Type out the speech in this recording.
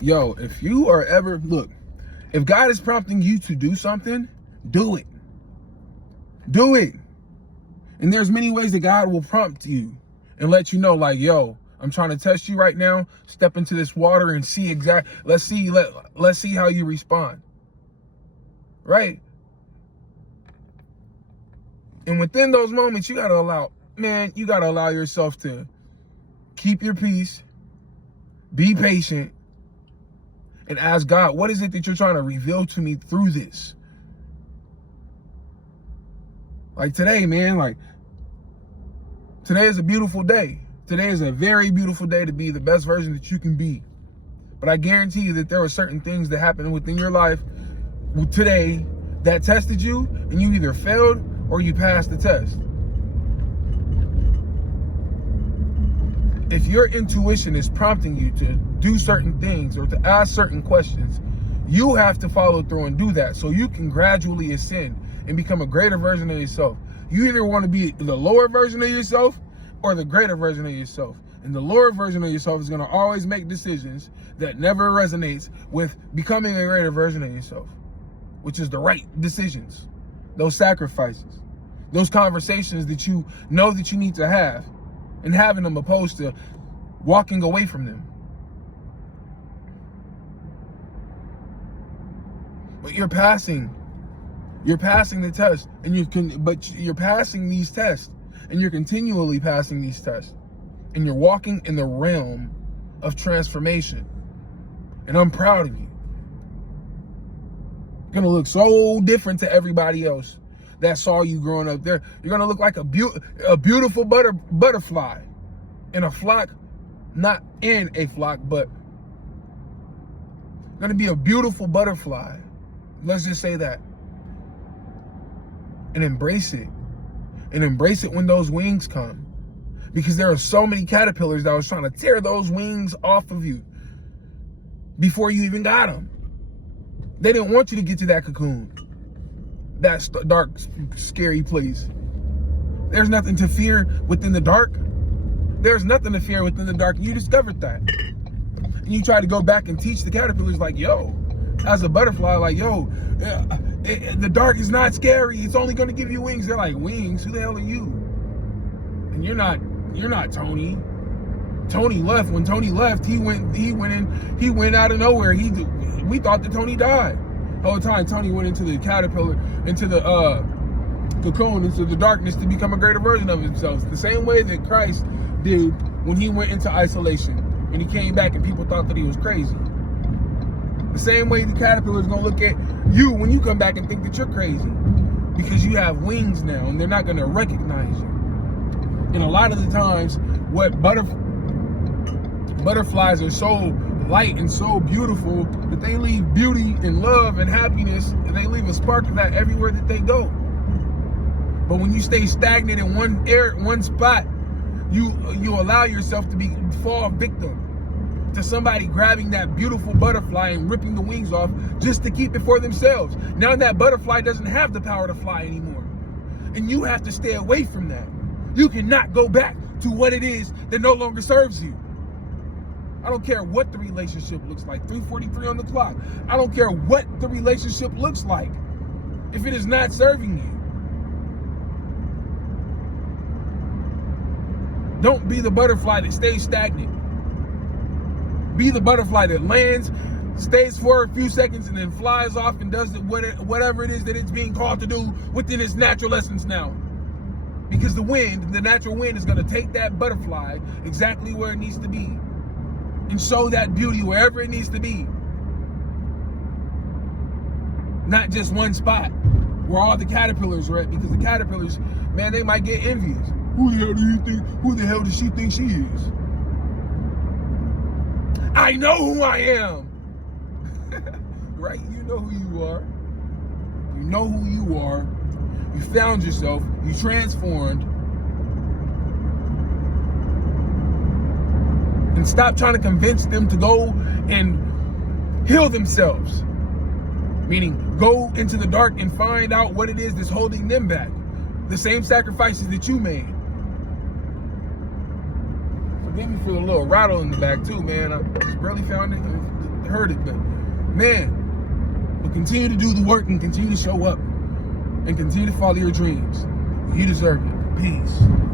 Yo, if you are ever, look, if God is prompting you to do something, do it. Do it. And there's many ways that God will prompt you and let you know, like, yo, I'm trying to test you right now. Step into this water and see let's see how you respond. Right? And within those moments, you gotta allow yourself to keep your peace, be patient, and ask God, what is it that you're trying to reveal to me through this? Like today, man, like today is a beautiful day. Today is a very beautiful day to be the best version that you can be. But I guarantee you that there are certain things that happen within your life today that tested you, and you either failed or you passed the test. If your intuition is prompting you to do certain things or to ask certain questions, you have to follow through and do that so you can gradually ascend and become a greater version of yourself. You either want to be the lower version of yourself or the greater version of yourself. And the lower version of yourself is going to always make decisions that never resonates with becoming a greater version of yourself, which is the right decisions, those sacrifices, those conversations that you know that you need to have and having them opposed to walking away from them. But you're passing the test, and you're passing these tests, and you're continually passing these tests, and you're walking in the realm of transformation. And I'm proud of you. You're gonna look so different to everybody else that saw you growing up there. You're gonna look like a beautiful butterfly in a flock, not in a flock, but gonna be a beautiful butterfly. Let's just say that. And embrace it. And embrace it when those wings come. Because there are so many caterpillars that was trying to tear those wings off of you before you even got them. They didn't want you to get to that cocoon, that dark, scary place. There's nothing to fear within the dark. There's nothing to fear within the dark. You discovered that. And you try to go back and teach the caterpillars like, yo, as a butterfly, like, yo, the dark is not scary. It's only going to give you wings. They're like, wings? Who the hell are you? And you're not Tony. Tony left. When Tony left, he went out of nowhere. We thought that Tony died. The whole time Tony went into the caterpillar, into the cocoon, into the darkness to become a greater version of himself. The same way that Christ did when he went into isolation and he came back and people thought that he was crazy. The same way the caterpillar is going to look at you when you come back and think that you're crazy, because you have wings now and they're not going to recognize you. And a lot of the times, what butterflies are so light and so beautiful that they leave beauty and love and happiness, and they leave a spark of that everywhere that they go. But when you stay stagnant in one spot, you allow yourself to fall victim to somebody grabbing that beautiful butterfly and ripping the wings off just to keep it for themselves. Now that butterfly doesn't have the power to fly anymore. And you have to stay away from that. You cannot go back to what it is that no longer serves you. I don't care what the relationship looks like. 3:43 on the clock. I don't care what the relationship looks like. If it is not serving you, don't be the butterfly that stays stagnant. Be the butterfly that lands, stays for a few seconds, and then flies off and does whatever it is that it's being called to do within its natural essence now. Because the natural wind is going to take that butterfly exactly where it needs to be and show that beauty wherever it needs to be. Not just one spot where all the caterpillars are at, because the caterpillars, man, they might get envious. Who the hell does she think she is? I know who I am. Right? You know who you are. You know who you are. You found yourself. You transformed. And stop trying to convince them to go and heal themselves. Meaning, go into the dark and find out what it is that's holding them back. The same sacrifices that you made. Forgive me for the little rattle in the back too, man. I just barely found it. heard it, but man, but continue to do the work and continue to show up and continue to follow your dreams. You deserve it. Peace.